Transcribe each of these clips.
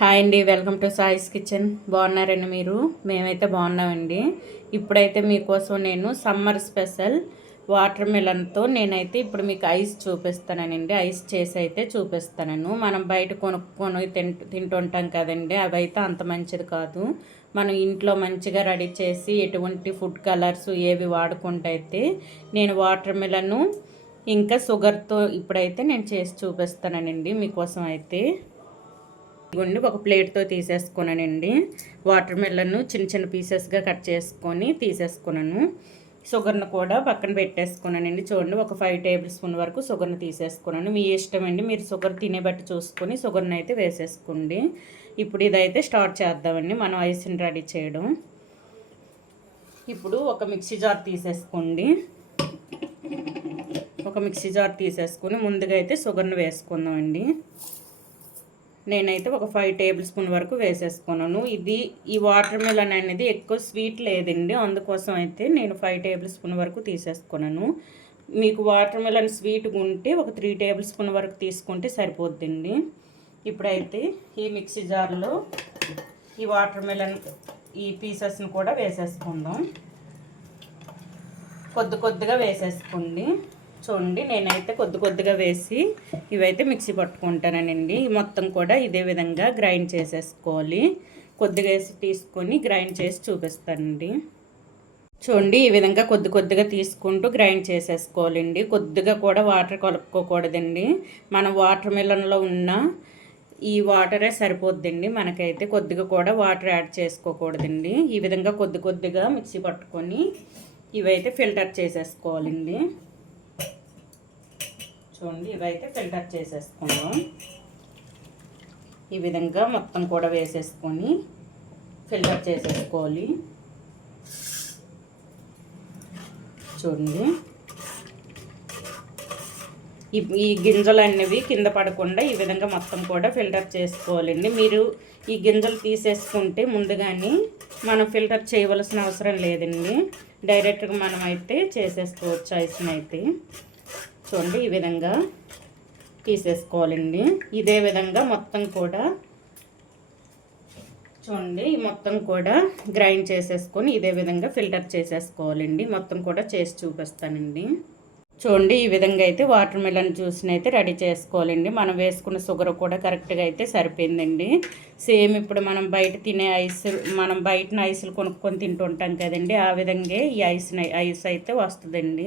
Hi అండి welcome to సాయిస్ kitchen. బాగున్నారండి మీరు? మేమైతే బాగున్నామండి. ఇప్పుడైతే మీకోసం నేను సమ్మర్ స్పెషల్ వాటర్ మిలన్తో నేనైతే ఇప్పుడు మీకు ఐస్ చూపిస్తానండి. ఐస్ చేసి అయితే చూపిస్తాను మనం బయట కొనుక్కొని తింటు తింటుంటాం కదండి అవి అయితే అంత మంచిది కాదు. మనం ఇంట్లో మంచిగా రెడీ చేసి ఎటువంటి ఫుడ్ కలర్స్ ఏవి వాడుకుంటే అయితే నేను వాటర్ మిలను ఇంకా షుగర్తో ఇప్పుడైతే నేను చేసి చూపిస్తానండి మీకోసం అయితే. ఇదిగోండి ఒక ప్లేట్తో తీసేసుకున్నానండి. వాటర్ మెలను చిన్న చిన్న పీసెస్గా కట్ చేసుకొని తీసేసుకున్నాను. షుగర్ను కూడా పక్కన పెట్టేసుకున్నానండి. చూడండి ఒక ఫైవ్ టేబుల్ స్పూన్ వరకు షుగర్ని తీసేసుకున్నాను. మీ ఇష్టం అండి మీరు షుగర్ తినే బట్టి చూసుకొని షుగర్ని అయితే వేసేసుకోండి. ఇప్పుడు ఇదైతే స్టార్ట్ చేద్దామండి మనం ఐస్ని రెడీ చేయడం. ఇప్పుడు ఒక మిక్సీ జార్ తీసేసుకోండి. ఒక మిక్సీ జార్ తీసేసుకొని ముందుగా అయితే షుగర్ని వేసుకుందామండి. నేనైతే ఒక ఫైవ్ టేబుల్ స్పూన్ వరకు వేసేసుకున్నాను. ఇది ఈ వాటర్ మిలన్ అనేది ఎక్కువ స్వీట్ లేదండి. అందుకోసం అయితే నేను ఫైవ్ టేబుల్ స్పూన్ వరకు తీసేసుకున్నాను. మీకు వాటర్ మిలన్ స్వీట్గా ఉంటే ఒక త్రీ టేబుల్ స్పూన్ వరకు తీసుకుంటే సరిపోద్దండి. ఇప్పుడైతే ఈ మిక్సీ జార్లో ఈ వాటర్ మిలన్ ఈ పీసెస్ని కూడా వేసేసుకుందాం. కొద్ది కొద్దిగా వేసేసుకోండి. చూడండి నేనైతే కొద్ది కొద్దిగా వేసి ఇవైతే మిక్సీ పట్టుకుంటానండి. మొత్తం కూడా ఇదే విధంగా గ్రైండ్ చేసేసుకోవాలి. కొద్దిగా వేసి తీసుకొని గ్రైండ్ చేసి చూపిస్తానండి. చూడండి ఈ విధంగా కొద్ది కొద్దిగా తీసుకుంటూ గ్రైండ్ చేసేసుకోవాలండి. కొద్దిగా కూడా వాటర్ కలుపుకోకూడదండి. మన వాటర్ మిలన్లో ఉన్న ఈ వాటరే సరిపోద్దండి. మనకైతే కొద్దిగా కూడా వాటర్ యాడ్ చేసుకోకూడదండి. ఈ విధంగా కొద్ది కొద్దిగా మిక్సీ పట్టుకొని ఇవైతే ఫిల్టర్ చేసేసుకోవాలండి. చూడండి ఇవైతే ఫిల్టర్ చేసేసుకుందాం. ఈ విధంగా మొత్తం కూడా వేసేసుకొని ఫిల్టర్ చేసేసుకోవాలి. చూడండి. ఈ గింజలు అనేవి కింద పడకుండా ఈ విధంగా మొత్తం కూడా ఫిల్టర్ చేసుకోవాలండి. మీరు ఈ గింజలు తీసేసుకుంటే ముందుగానే మనం ఫిల్టర్ చేయవలసిన అవసరం లేదండి. డైరెక్ట్గా మనం అయితే చేసేసుకోవచ్చు ఐస్ని అయితే చూడండి ఈ విధంగా తీసేసుకోవాలండి. ఇదే విధంగా మొత్తం కూడా చూడండి మొత్తం కూడా గ్రైండ్ చేసేసుకొని ఇదే విధంగా ఫిల్టర్ చేసేసుకోవాలండి. మొత్తం కూడా చేసి చూపిస్తానండి. చూడండి ఈ విధంగా అయితే వాటర్ మిలన్ జ్యూస్ని అయితే రెడీ చేసుకోవాలండి. మనం వేసుకున్న షుగర్ కూడా కరెక్ట్గా అయితే సరిపోయిందండి. సేమ్ ఇప్పుడు మనం బయట తినే ఐస్ మనం బయటన ఐస్లు కొనుక్కొని తింటుంటాం కదండి ఆ విధంగా ఈ ఐస్ ఐస్ అయితే వస్తుందండి.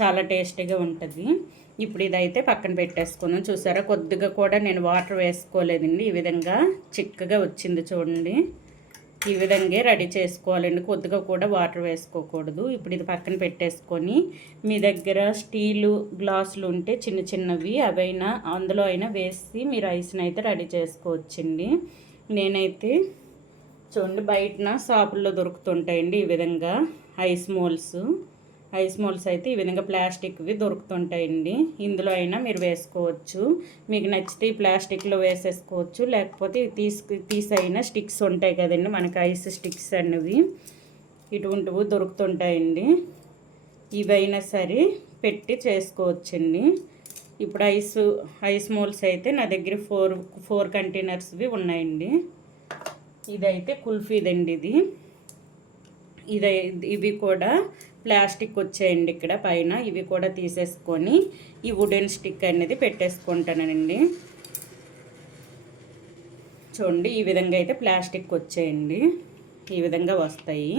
చాలా టేస్టీగా ఉంటుంది. ఇప్పుడు ఇదైతే పక్కన పెట్టేసుకున్నాం చూసారా? కొద్దిగా కూడా నేను వాటర్ వేసుకోలేదండి. ఈ విధంగా చిక్కగా వచ్చింది చూడండి. ఈ విధంగా రెడీ చేసుకోవాలండి. కొద్దిగా కూడా వాటర్ వేసుకోకూడదు. ఇప్పుడు ఇది పక్కన పెట్టేసుకొని మీ దగ్గర స్టీలు గ్లాసులు ఉంటే చిన్న చిన్నవి అవైనా అందులో అయినా వేసి మీరు ఐస్ని అయితే రెడీ చేసుకోవచ్చండి. నేనైతే చూడండి బయటన షాపుల్లో దొరుకుతుంటాయండి ఈ విధంగా ఐస్ మోల్స్ ఐస్ మోల్స్ అయితే ఈ విధంగా ప్లాస్టిక్వి దొరుకుతుంటాయండి. ఇందులో అయినా మీరు వేసుకోవచ్చు. మీకు నచ్చితే ఈ ప్లాస్టిక్లో వేసేసుకోవచ్చు. లేకపోతే తీసుకు తీసైనా స్టిక్స్ ఉంటాయి కదండి మనకి ఐస్ స్టిక్స్ అనేవి ఇటువంటివి దొరుకుతుంటాయండి. ఇవైనా సరే పెట్టి చేసుకోవచ్చండి. ఇప్పుడు ఐస్ ఐస్ మోల్స్ అయితే నా దగ్గర ఫోర్ ఫోర్ కంటైనర్స్వి ఉన్నాయండి. ఇదైతే కుల్ఫీదండి ఇది. ఇది ఇవి కూడా ప్లాస్టిక్ వచ్చాయండి ఇక్కడ పైన. ఇవి కూడా తీసేసుకొని ఈ వుడెన్ స్టిక్ అనేది పెట్టేసుకుంటానండి. చూడండి ఈ విధంగా అయితే ప్లాస్టిక్ వచ్చాయండి. ఈ విధంగా వస్తాయి.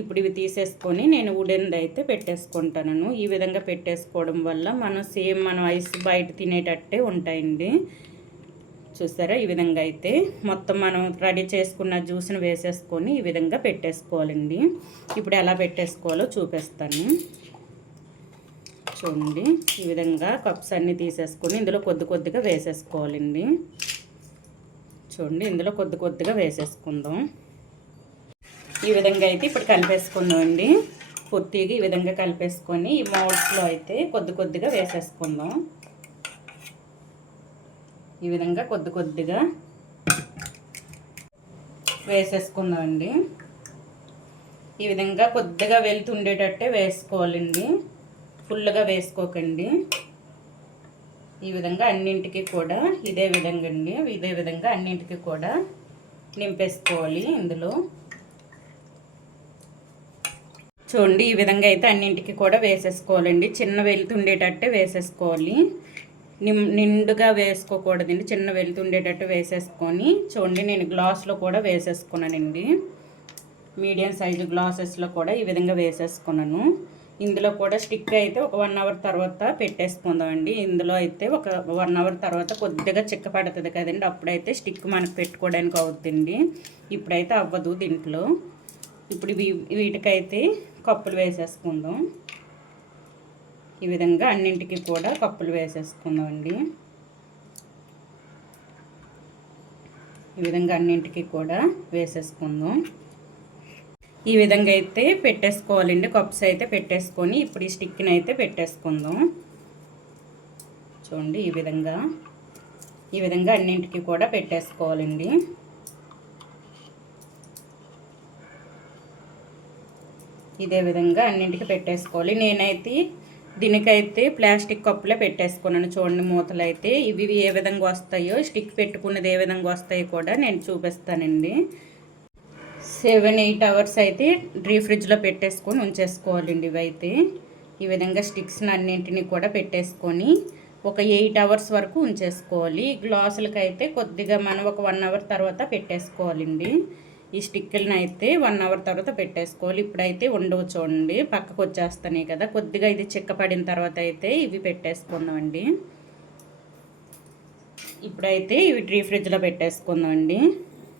ఇప్పుడు ఇవి తీసేసుకొని నేను వుడెన్ది అయితే పెట్టేసుకుంటాను ఈ విధంగా పెట్టేసుకోవడం వల్ల మనం సేమ్ మనం ఐస్ బయట తినేటట్టే ఉంటాయండి. చూసారా? ఈ విధంగా అయితే మొత్తం మనం రెడీ చేసుకున్న జ్యూస్ని వేసేసుకొని ఈ విధంగా పెట్టేసుకోవాలండి. ఇప్పుడు ఎలా పెట్టేసుకోవాలో చూపిస్తాను. చూడండి ఈ విధంగా కప్స్ అన్నీ తీసేసుకొని ఇందులో కొద్ది కొద్దిగా వేసేసుకోవాలండి. చూడండి ఇందులో కొద్ది కొద్దిగా వేసేసుకుందాం. ఈ విధంగా అయితే ఇప్పుడు కలిపేసుకుందాం అండి పూర్తిగా ఈ విధంగా కలిపేసుకొని ఈ మౌల్స్లో అయితే కొద్ది కొద్దిగా వేసేసుకుందాం. ఈ విధంగా కొద్ది కొద్దిగా వేసేసుకుందామండి. ఈ విధంగా కొద్దిగా వెళ్తుండేటట్టే వేసుకోవాలండి. ఫుల్గా వేసుకోకండి. ఈ విధంగా అన్నింటికి కూడా ఇదే విధంగా అండి. ఇదే విధంగా అన్నింటికి కూడా నింపేసుకోవాలి ఇందులో. చూడండి ఈ విధంగా అయితే అన్నింటికి కూడా వేసేసుకోవాలండి. చిన్న వెళ్తుండేటట్టే వేసేసుకోవాలి. నిమ్ నిండుగా వేసుకోకూడదండి. చిన్న వెళ్తుండేటట్టు వేసేసుకొని చూడండి నేను గ్లాస్లో కూడా వేసేసుకున్నానండి. మీడియం సైజు గ్లాసెస్లో కూడా ఈ విధంగా వేసేసుకున్నాను. ఇందులో కూడా స్టిక్ అయితే ఒక వన్ అవర్ తర్వాత పెట్టేసుకుందామండి. ఇందులో అయితే ఒక వన్ అవర్ తర్వాత కొద్దిగా చిక్క పడుతుంది కదండి. అప్పుడైతే స్టిక్ మనకు పెట్టుకోవడానికి అవుతుంది ఇప్పుడైతే అవ్వదు దీంట్లో. ఇప్పుడు వీటికైతే కప్పులు వేసేసుకుందాం. ఈ విధంగా అన్నింటికి కూడా కప్పులు వేసేసుకుందామండి. ఈ విధంగా అన్నింటికి కూడా వేసేసుకుందాం. ఈ విధంగా అయితే పెట్టేసుకోవాలండి. కప్స్ అయితే పెట్టేసుకొని ఇప్పుడు ఈ స్టిక్ని అయితే పెట్టేసుకుందాం. చూడండి ఈ విధంగా. ఈ విధంగా అన్నింటికి కూడా పెట్టేసుకోవాలండి. ఇదే విధంగా అన్నింటికి పెట్టేసుకోవాలి. నేనైతే దీనికైతే ప్లాస్టిక్ కప్పులే పెట్టేసుకున్నాను. చూడండి మూతలు అయితే ఇవి ఏ విధంగా వస్తాయో స్టిక్ పెట్టుకున్నది ఏ విధంగా వస్తాయో కూడా నేను చూపిస్తానండి. సెవెన్ ఎయిట్ అవర్స్ అయితే డ్రీ ఫ్రిడ్జ్లో పెట్టేసుకొని ఉంచేసుకోవాలండి ఇవైతే. ఈ విధంగా స్టిక్స్ని అన్నింటినీ కూడా పెట్టేసుకొని ఒక ఎయిట్ అవర్స్ వరకు ఉంచేసుకోవాలి. గ్లాసులకైతే కొద్దిగా మనం ఒక వన్ అవర్ తర్వాత పెట్టేసుకోవాలండి. ఈ స్టిక్కులను అయితే వన్ అవర్ తర్వాత పెట్టేసుకోవాలి. ఇప్పుడైతే ఉండవు చూడండి పక్కకు వచ్చేస్తాయి కదా. కొద్దిగా ఇది చిక్కపడిన తర్వాత అయితే ఇవి పెట్టేసుకుందామండి. ఇప్పుడైతే ఇవి డ్రీ ఫ్రిడ్జ్లో పెట్టేసుకుందామండి.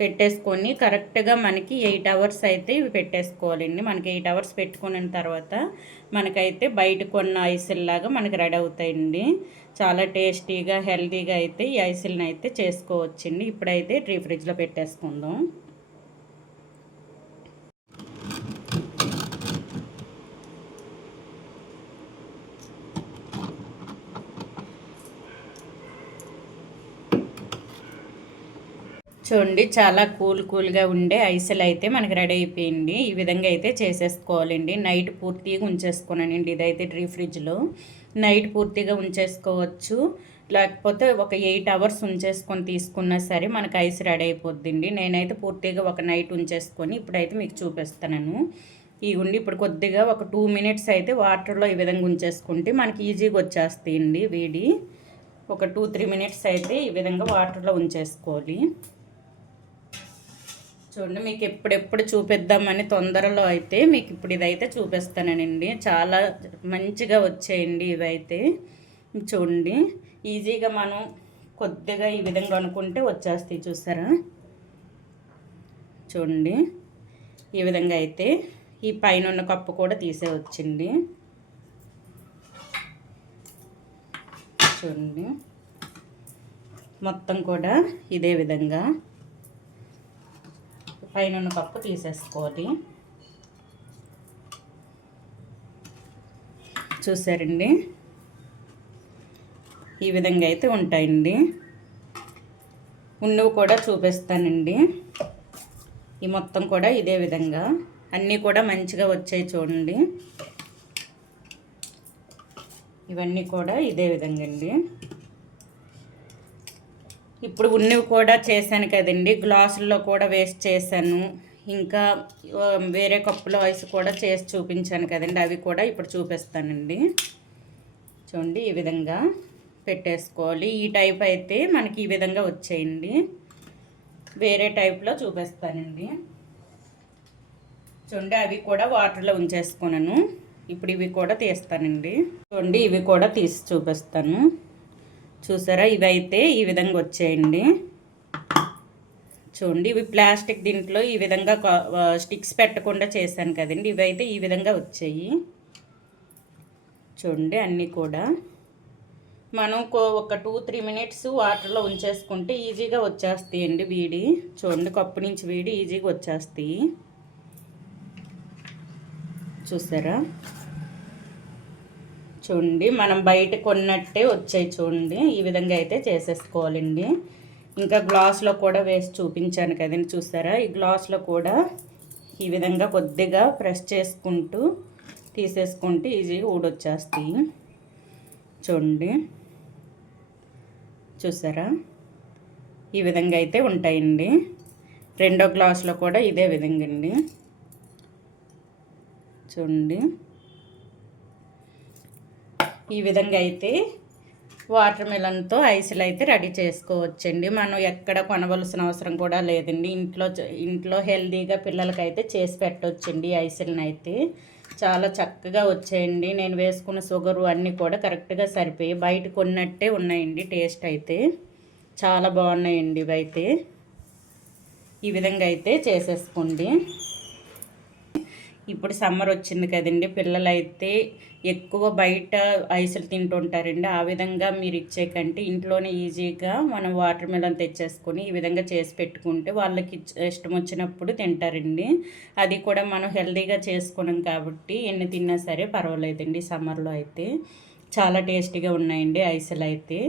పెట్టేసుకొని కరెక్ట్గా మనకి ఎయిట్ అవర్స్ అయితే ఇవి పెట్టేసుకోవాలండి. మనకి ఎయిట్ అవర్స్ పెట్టుకున్న తర్వాత మనకైతే బయట కొన్న ఐసిల్లాగా మనకి రెడీ అవుతాయండి. చాలా టేస్టీగా హెల్తీగా అయితే ఈ ఐసిల్ని అయితే చేసుకోవచ్చండి. ఇప్పుడైతే డ్రీ ఫ్రిడ్జ్లో పెట్టేసుకుందాం. చూడండి చాలా కూల్ కూల్గా ఉండే ఐసలు అయితే మనకి రెడీ అయిపోయింది. ఈ విధంగా అయితే చేసేసుకోవాలండి. నైట్ పూర్తిగా ఉంచేసుకున్నానండి ఇదైతే డ్రీ ఫ్రిడ్జ్లో నైట్ పూర్తిగా ఉంచేసుకోవచ్చు. లేకపోతే ఒక ఎయిట్ అవర్స్ ఉంచేసుకొని తీసుకున్నా సరే మనకు ఐస్ రెడీ అయిపోద్దండి. నేనైతే పూర్తిగా ఒక నైట్ ఉంచేసుకొని ఇప్పుడైతే మీకు చూపిస్తాను ఈ ఉండి ఇప్పుడు కొద్దిగా ఒక టూ మినిట్స్ అయితే వాటర్లో ఈ విధంగా ఉంచేసుకుంటే మనకి ఈజీగా వచ్చేస్తాయండి వేడి. ఒక టూ త్రీ మినిట్స్ అయితే ఈ విధంగా వాటర్లో ఉంచేసుకోవాలి. చూడండి మీకు ఎప్పుడెప్పుడు చూపిద్దామని తొందరలో అయితే మీకు ఇప్పుడు ఇదైతే చూపిస్తానండి. చాలా మంచిగా వచ్చేయండి ఇవైతే. చూడండి ఈజీగా మనం కొద్దిగా ఈ విధంగా అనుకుంటే వచ్చేస్తాయి చూసారా? చూడండి ఈ విధంగా అయితే ఈ పైన ఉన్న కప్పు కూడా తీసే వచ్చింది చూడండి మొత్తం కూడా ఇదే విధంగా పైన పప్పు తీసేసుకోవాలి. చూసారండి? ఈ విధంగా అయితే ఉంటాయండి. ఉన్నవి కూడా చూపిస్తానండి. ఈ మొత్తం కూడా ఇదే విధంగా. అన్నీ కూడా మంచిగా వచ్చాయి చూడండి. ఇవన్నీ కూడా ఇదే విధంగా అండి. ఇప్పుడు ఉన్నవి కూడా చేశాను కదండి. గ్లాసుల్లో కూడా వేస్ట్ చేశాను. ఇంకా వేరే కప్పులో ఐస్ కూడా చేసి చూపించాను కదండి. అవి కూడా ఇప్పుడు చూపిస్తానండి. చూడండి ఈ విధంగా పెట్టేసుకోవాలి. ఈ టైప్ అయితే మనకి ఈ విధంగా వచ్చేయండి. వేరే టైప్లో చూపిస్తానండి. చూడండి అవి కూడా వాటర్లో ఉంచేసుకున్నాను. ఇప్పుడు ఇవి కూడా తీస్తానండి. చూడండి ఇవి కూడా తీసి చూపిస్తాను. చూసారా? ఇవైతే ఈ విధంగా వచ్చాయండి. చూడండి ఇవి ప్లాస్టిక్ దీంట్లో ఈ విధంగా స్టిక్స్ పెట్టకుండా చేశాను కదండి. ఇవైతే ఈ విధంగా వచ్చాయి. చూడండి అన్నీ కూడా. మనం ఒక టూ త్రీ మినిట్స్ వాటర్లో ఉంచేసుకుంటే ఈజీగా వచ్చేస్తాయండి వీడి. చూడండి కప్పు నుంచి వీడి ఈజీగా వచ్చేస్తాయి. చూసారా? చూడండి మనం బయట కొన్నట్టే వచ్చాయి చూడండి. ఈ విధంగా అయితే చేసేసుకోవాలండి. ఇంకా గ్లాస్లో కూడా వేసి చూపించాను కదండి చూసారా? ఈ గ్లాస్లో కూడా ఈ విధంగా కొద్దిగా ప్రెస్ చేసుకుంటూ తీసేసుకుంటే ఈజీగా ఊడొచ్చేస్తాయి. చూడండి. చూసారా? ఈ విధంగా అయితే ఉంటాయండి. రెండో గ్లాస్లో కూడా ఇదే విధంగా అండి. చూడండి. ఈ విధంగా అయితే వాటర్ మిలన్తో ఐసులు అయితే రెడీ చేసుకోవచ్చండి. మనం ఎక్కడ కొనవలసిన అవసరం కూడా లేదండి. ఇంట్లో ఇంట్లో హెల్తీగా పిల్లలకైతే చేసి పెట్టవచ్చండి ఐసులను అయితే చాలా చక్కగా వచ్చాయండి. నేను వేసుకున్న షుగరు అన్నీ కూడా కరెక్ట్గా సరిపోయి బయట కొన్నట్టే ఉన్నాయండి టేస్ట్ అయితే. చాలా బాగున్నాయండి ఇవి అయితే ఈ విధంగా అయితే చేసేసుకోండి. ఇప్పుడు సమ్మర్ వచ్చింది కదండి. పిల్లలైతే ఎక్కువ బయట ఐసులు తింటుంటారండి. ఆ విధంగా మీరు ఇచ్చే కంటే ఇంట్లోనే ఈజీగా మనం వాటర్ మిలన్ తెచ్చేసుకొని ఈ విధంగా చేసి పెట్టుకుంటే వాళ్ళకి ఇష్టం వచ్చినప్పుడు తింటారండి. అది కూడా మనం హెల్తీగా చేసుకున్నాం కాబట్టి ఎన్ని తిన్నా సరే పర్వాలేదండి సమ్మర్లో అయితే. చాలా టేస్టీగా ఉన్నాయండి ఐసులు అయితే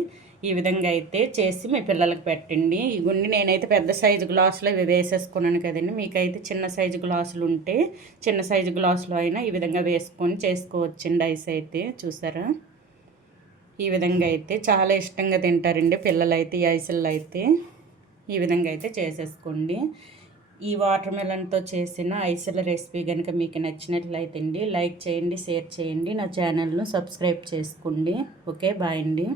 ఈ విధంగా అయితే చేసి మీ పిల్లలకు పెట్టండి. ఇవన్నీ నేనైతే పెద్ద సైజు గ్లాసులో ఇవి వేసేసుకున్నాను కదండి. మీకైతే చిన్న సైజు గ్లాసులు ఉంటే చిన్న సైజు గ్లాసులో అయినా ఈ విధంగా వేసుకొని చేసుకోవచ్చండి ఐస్ అయితే. చూసారా? ఈ విధంగా అయితే చాలా ఇష్టంగా తింటారండి పిల్లలు అయితే ఈ ఐసుల్లో అయితే. ఈ విధంగా అయితే చేసేసుకోండి. ఈ వాటర్ మెలన్తో చేసిన ఐసుల రెసిపీ కనుక మీకు నచ్చినట్లయితే అండి లైక్ చేయండి షేర్ చేయండి నా ఛానల్ను సబ్స్క్రైబ్ చేసుకోండి. ఓకే బాయ్ అండి.